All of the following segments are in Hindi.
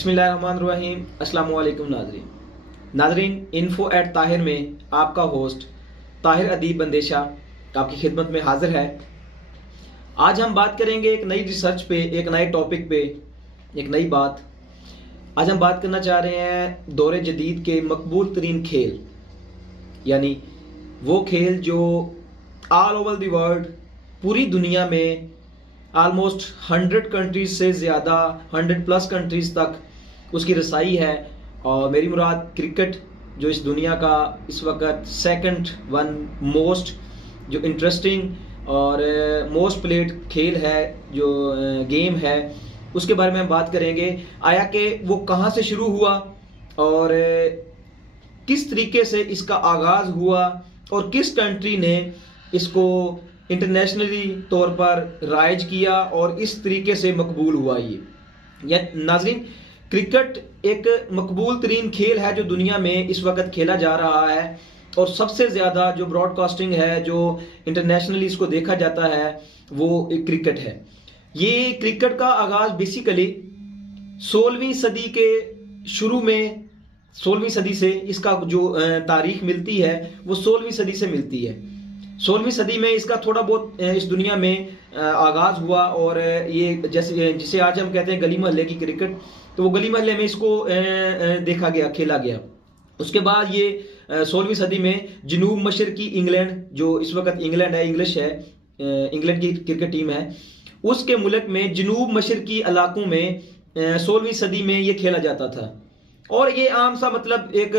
बिस्मिल्लाहिर्रहमानिर्रहीम। अस्सलामु अलैकुम नाज़रीन, इन्फो एट ताहिर में आपका होस्ट ताहिर अदीब बंदेशा आपकी खिदमत में हाजिर है। आज हम बात करेंगे एक नई रिसर्च पे, एक नए टॉपिक पे, एक नई बात। आज हम बात करना चाह रहे हैं दौरे जदीद के मकबूल तरीन खेल, यानी वो खेल जो ऑल ओवर द वर्ल्ड, पूरी दुनिया में आलमोस्ट 100 कंट्रीज से ज़्यादा, 100+ कंट्रीज तक उसकी रसाई है। और मेरी मुराद क्रिकेट, जो इस दुनिया का इस वक्त सेकंड वन मोस्ट जो इंटरेस्टिंग और मोस्ट प्लेड खेल है, जो गेम है, उसके बारे में हम बात करेंगे। आया कि वो कहाँ से शुरू हुआ और किस तरीके से इसका आगाज़ हुआ और किस कंट्री ने इसको इंटरनेशनली तौर पर राइज किया और इस तरीके से मकबूल हुआ। ये नाज़रीन, क्रिकेट एक मकबूल तरीन खेल है जो दुनिया में इस वक्त खेला जा रहा है और सबसे ज़्यादा जो ब्रॉडकास्टिंग है, जो इंटरनेशनली इसको देखा जाता है, वो एक क्रिकेट है। ये क्रिकेट का आगाज़ बेसिकली 16वीं सदी के शुरू में, 16वीं सदी से इसका जो तारीख मिलती है वो 16वीं सदी से मिलती है। 16वीं सदी में इसका थोड़ा बहुत इस दुनिया में आगाज़ हुआ और ये जैसे जिसे आज हम कहते हैं गली मोहल्ले की क्रिकेट, तो वो गली मोहल्ले में इसको देखा गया, खेला गया। उसके बाद ये 16वीं सदी में जनूब मशरकी इंग्लैंड, जो इस वक्त इंग्लैंड है, इंग्लिश है, इंग्लैंड की क्रिकेट टीम है, उसके मुल्क में जनूब मशरकी इलाकों में 16वीं सदी में ये खेला जाता था। और ये आम सा मतलब एक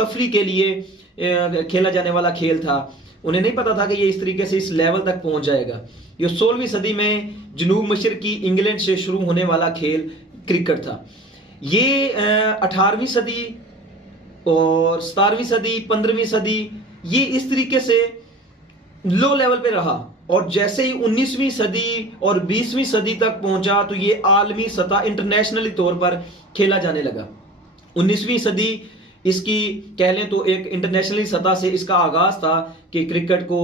तफरी के लिए खेला जाने वाला खेल था। उन्हें नहीं पता था कि ये इस तरीके से इस लेवल तक पहुंच जाएगा। ये 16वीं सदी में जनूब मशरकी इंग्लैंड से शुरू होने वाला खेल क्रिकेट था। ये 18वीं सदी और 17वीं सदी, 15वीं सदी, ये इस तरीके से लो लेवल पे रहा और जैसे ही 19वीं सदी और 20वीं सदी तक पहुंचा तो ये आलमी सतह, इंटरनेशनली तौर पर खेला जाने लगा। 19वीं सदी इसकी कह लें तो एक इंटरनेशनली सतह से इसका आगाज़ था कि क्रिकेट को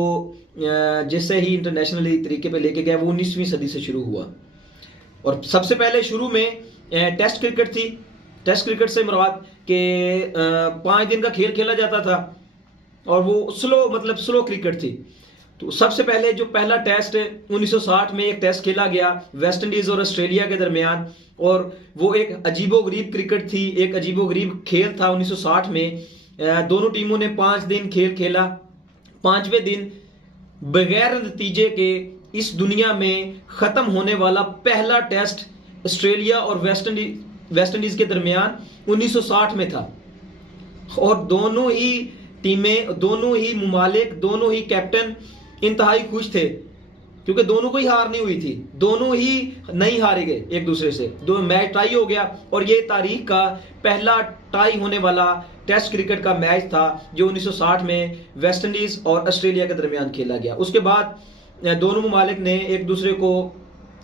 जिससे ही इंटरनेशनली तरीके पे लेके गया, वो 19वीं सदी से शुरू हुआ। और सबसे पहले शुरू में टेस्ट क्रिकेट थी। टेस्ट क्रिकेट से मुराद कि 5 दिन का खेल खेला जाता था और वो स्लो क्रिकेट थी। तो सबसे पहले जो पहला टेस्ट 1960 में एक टेस्ट खेला गया वेस्ट इंडीज़ और ऑस्ट्रेलिया के दरमियान, और वो एक अजीबोगरीब क्रिकेट थी, एक अजीबोगरीब खेल था। 1960 में दोनों टीमों ने 5 दिन खेल खेला। 5वें दिन बगैर नतीजे के इस दुनिया में ख़त्म होने वाला पहला टेस्ट ऑस्ट्रेलिया और वेस्ट इंडीज़ के दरमियान 1960 में था। और दोनों ही टीमें, दोनों ही मुमालिक, दोनों ही कैप्टन इंतहाई खुश थे क्योंकि दोनों को ही हार नहीं हुई थी, दोनों ही नहीं हारे गए एक दूसरे से। दो मैच टाई हो गया और ये तारीख का पहला टाई होने वाला टेस्ट क्रिकेट का मैच था जो 1960 में वेस्ट इंडीज़ और ऑस्ट्रेलिया के दरमियान खेला गया। उसके बाद दोनों मुमालिक ने एक दूसरे को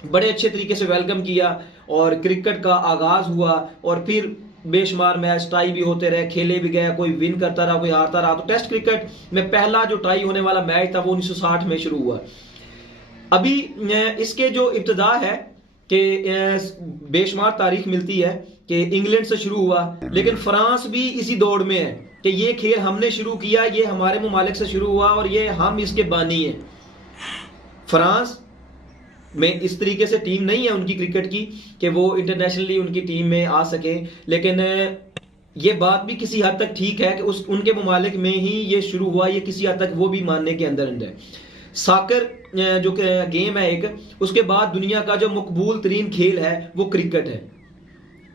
बड़े अच्छे तरीके से वेलकम किया और क्रिकेट का आगाज़ हुआ और फिर बेशुमार मैच टाई भी होते रहे, खेले भी गए, कोई विन करता रहा, कोई हारता रहा। तो टेस्ट क्रिकेट में पहला जो टाई होने वाला मैच था वो 1960 में शुरू हुआ। अभी इसके जो इब्तिदा है कि बेशुमार तारीख मिलती है कि इंग्लैंड से शुरू हुआ, लेकिन फ्रांस भी इसी दौड़ में है कि ये खेल हमने शुरू किया, ये हमारे मुमालिक से शुरू हुआ और ये हम इसके बानी हैं। फ्रांस में इस तरीके से टीम नहीं है उनकी क्रिकेट की कि वो इंटरनेशनली उनकी टीम में आ सके, लेकिन ये बात भी किसी हद तक ठीक है कि उनके मुमालिक में ही ये शुरू हुआ। ये किसी हद तक वो भी मानने के अंदर है। साकर जो गेम है एक, उसके बाद दुनिया का जो मकबूल तरीन खेल है वो क्रिकेट है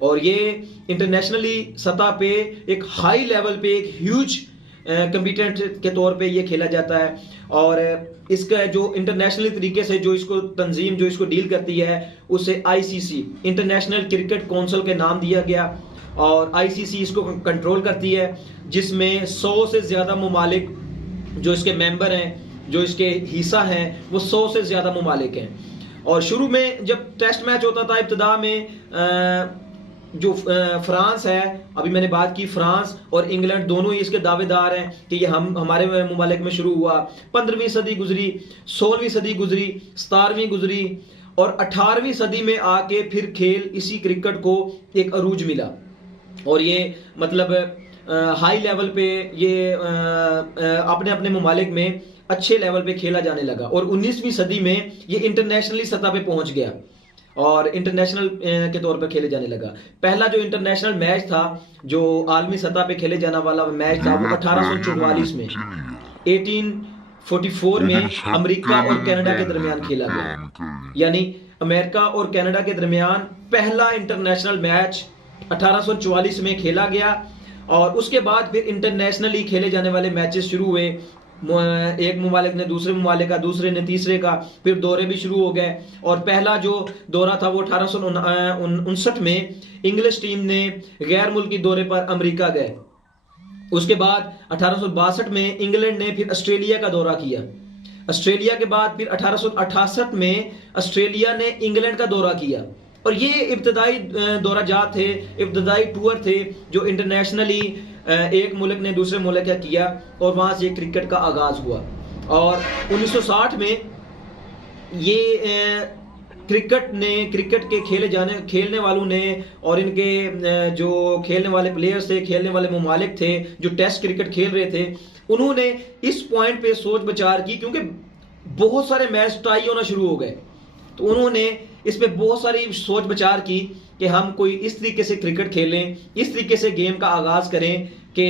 और ये इंटरनेशनली सतह पे एक हाई लेवल पे, एक ह्यूज कंपिटेंट के तौर पे ये खेला जाता है। और इसका जो इंटरनेशनल तरीके से जो इसको तंजीम जो इसको डील करती है उसे ICC, इंटरनेशनल क्रिकेट काउंसिल के नाम दिया गया और ICC इसको कंट्रोल करती है, जिसमें 100 से ज़्यादा मुमालिक जो इसके मेंबर हैं, जो इसके हिस्सा हैं, वो 100 से ज़्यादा मुमालिक हैं। और शुरू में जब टेस्ट मैच होता था, इब्तिदा में जो फ्रांस है, अभी मैंने बात की, फ्रांस और इंग्लैंड दोनों ही इसके दावेदार हैं कि ये हमारे मुमालिक में शुरू हुआ। 15वीं सदी गुजरी, 16वीं सदी गुजरी, 17वीं गुजरी और 18वीं सदी में आके फिर खेल इसी क्रिकेट को एक अरूज मिला और ये मतलब हाई लेवल पे ये अपने अपने ममालिक में अच्छे लेवल पे खेला जाने लगा और 19वीं सदी में ये इंटरनेशनली सतह पे पहुंच गया और इंटरनेशनल के तौर पे खेले जाने लगा। पहला जो इंटरनेशनल मैच था जो आलमी सतह पे खेले जाने वाला मैच था वो 1844 में 1844 में अमेरिका और कनाडा के दरमियान खेला गया। यानी अमेरिका और कनाडा के दरमियान पहला इंटरनेशनल मैच 1844 में खेला गया और उसके बाद फिर इंटरनेशनली खेले जाने वाले मैचेस शुरू हुए। एक ममालिक ने दूसरे ममालिक का, दूसरे ने तीसरे का, फिर दौरे भी शुरू हो गए और पहला जो दौरा था वो 1859 में इंग्लिश टीम ने गैर मुल्की दौरे पर अमेरिका गए। उसके बाद 1862 में इंग्लैंड ने फिर ऑस्ट्रेलिया का दौरा किया। ऑस्ट्रेलिया के बाद फिर 1868 में ऑस्ट्रेलिया ने इंग्लैंड का दौरा किया और ये इब्तदाई दौरा जात थे, इब्तदाई टूर थे जो इंटरनेशनली एक मुल्क ने दूसरे मुल्क का किया और वहां से क्रिकेट का आगाज हुआ। और 1960 में ये क्रिकेट के खेलने वालों ने और इनके जो खेलने वाले प्लेयर्स थे, खेलने वाले ममालिक थे जो टेस्ट क्रिकेट खेल रहे थे, उन्होंने इस पॉइंट पे सोच विचार की क्योंकि बहुत सारे मैच टाई होना शुरू हो गए। तो उन्होंने इस पे बहुत सारी सोच विचार की कि हम कोई इस तरीके से क्रिकेट खेलें, इस तरीके से गेम का आगाज करें कि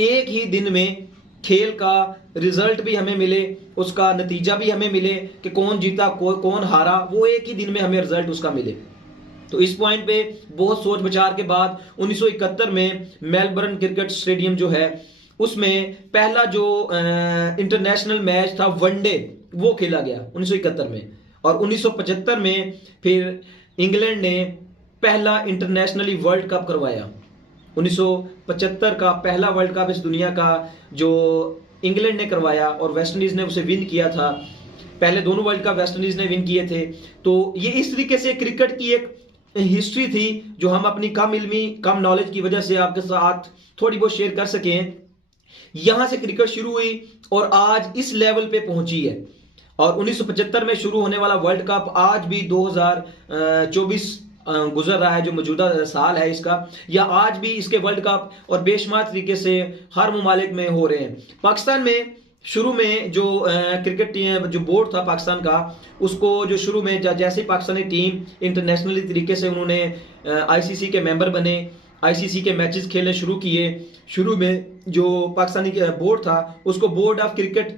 एक ही दिन में खेल का रिजल्ट भी हमें मिले, उसका नतीजा भी हमें मिले कि कौन जीता कौन हारा, वो एक ही दिन में हमें रिजल्ट उसका मिले। तो इस पॉइंट पे बहुत सोच विचार के बाद 1971 में मेलबर्न क्रिकेट स्टेडियम जो है उसमें पहला जो इंटरनेशनल मैच था वनडे वो खेला गया 1971 में। और 1975 में फिर इंग्लैंड ने पहला इंटरनेशनली वर्ल्ड कप करवाया। 1975 का पहला वर्ल्ड कप इस दुनिया का जो इंग्लैंड ने करवाया और वेस्ट इंडीज ने उसे विन किया था। पहले दोनों वर्ल्ड कप वेस्ट इंडीज ने विन किए थे। तो ये इस तरीके से क्रिकेट की एक हिस्ट्री थी जो हम अपनी कम इल्मी कम नॉलेज की वजह से आपके साथ थोड़ी बहुत शेयर कर सकें। यहां से क्रिकेट शुरू हुई और आज इस लेवल पे पहुंची है और 1975 में शुरू होने वाला वर्ल्ड कप आज भी 2024 गुजर रहा है जो मौजूदा साल है इसका, या आज भी इसके वर्ल्ड कप और बेशुमार तरीके से हर ममालिक में हो रहे हैं। पाकिस्तान में शुरू में जो क्रिकेट टीम जो बोर्ड था पाकिस्तान का, उसको जो शुरू में जैसे ही पाकिस्तानी टीम इंटरनेशनली तरीके से उन्होंने आईसीसी के मेंबर बने, आईसीसी के मैचेस खेलने शुरू किए। शुरू में जो पाकिस्तानी बोर्ड था उसको board of cricket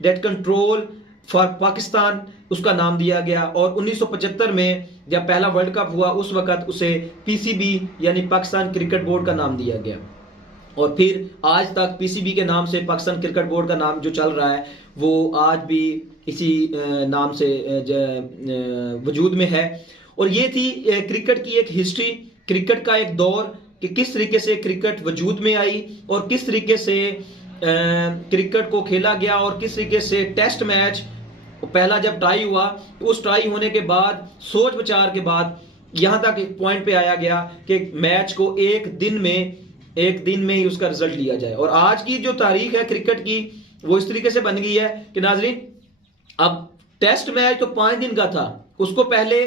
that control for Pakistan उसका नाम दिया गया और 1975 में जब पहला वर्ल्ड कप हुआ उस वक्त उसे पीसीबी यानी पाकिस्तान क्रिकेट बोर्ड का नाम दिया गया और फिर आज तक पीसीबी के नाम से पाकिस्तान क्रिकेट बोर्ड का नाम जो चल रहा है वो आज भी इसी नाम से वजूद में है। और ये थी क्रिकेट की एक हिस्ट्री, क्रिकेट का एक दौर कि किस तरीके से क्रिकेट वजूद में आई और किस तरीके से क्रिकेट को खेला गया और किस तरीके से टेस्ट मैच पहला जब टाई हुआ तो उस टाई होने के बाद सोच विचार के बाद यहां तक एक पॉइंट पे आया गया कि मैच को एक दिन में ही उसका रिजल्ट लिया जाए। और आज की जो तारीख है क्रिकेट की वो इस तरीके से बन गई है कि नाजरीन अब टेस्ट मैच तो 5 दिन का था, उसको पहले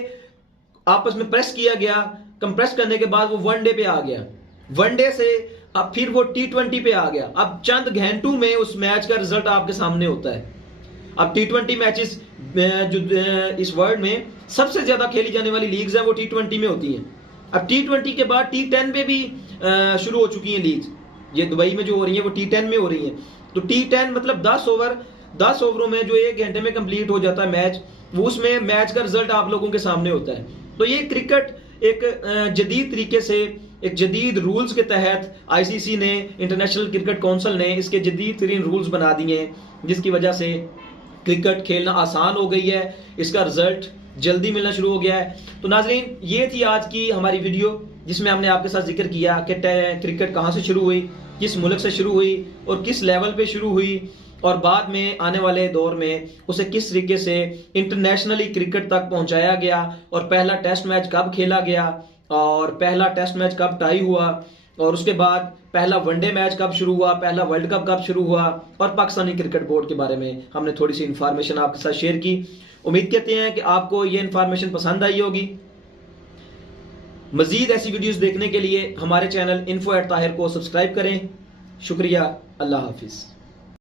आपस में प्रेस किया गया, कंप्रेस करने के बाद वो वनडे पे आ गया, वनडे से अब फिर वो T20 पे आ गया। अब चंद घंटों में उस मैच का रिजल्ट आपके सामने होता है। अब T20 मैचेस जो इस वर्ल्ड में सबसे ज्यादा खेली जाने वाली लीग्स हैं वो T20 में होती हैं। अब T20 के बाद T10 पे भी शुरू हो चुकी हैं लीग्स, ये दुबई में जो हो रही है वो T10 में हो रही है। तो T10 मतलब 10 ओवरों में जो 1 घंटे में कंप्लीट हो जाता है मैच, वो उसमें मैच का रिजल्ट आप लोगों के सामने होता है। तो ये क्रिकेट एक जदीद तरीके से एक जदीद रूल्स के तहत आईसीसी ने, इंटरनेशनल क्रिकेट काउंसिल ने इसके जदीद तरीन रूल्स बना दिए हैं जिसकी वजह से क्रिकेट खेलना आसान हो गई है, इसका रिजल्ट जल्दी मिलना शुरू हो गया है। तो नाजरीन ये थी आज की हमारी वीडियो जिसमें हमने आपके साथ जिक्र किया कि क्रिकेट कहाँ से शुरू हुई, किस मुल्क से शुरू हुई और किस लेवल पे शुरू हुई और बाद में आने वाले दौर में उसे किस तरीके से इंटरनेशनली क्रिकेट तक पहुंचाया गया और पहला टेस्ट मैच कब खेला गया और पहला टेस्ट मैच कब टाई हुआ और उसके बाद पहला वनडे मैच कब शुरू हुआ, पहला वर्ल्ड कप कब शुरू हुआ, और पाकिस्तानी क्रिकेट बोर्ड के बारे में हमने थोड़ी सी इंफॉर्मेशन आपके साथ शेयर की। उम्मीद करते हैं कि आपको ये इंफॉर्मेशन पसंद आई होगी। मजीद ऐसी वीडियोस देखने के लिए हमारे चैनल info@tahir को सब्सक्राइब करें। शुक्रिया, अल्लाह हाफिज़।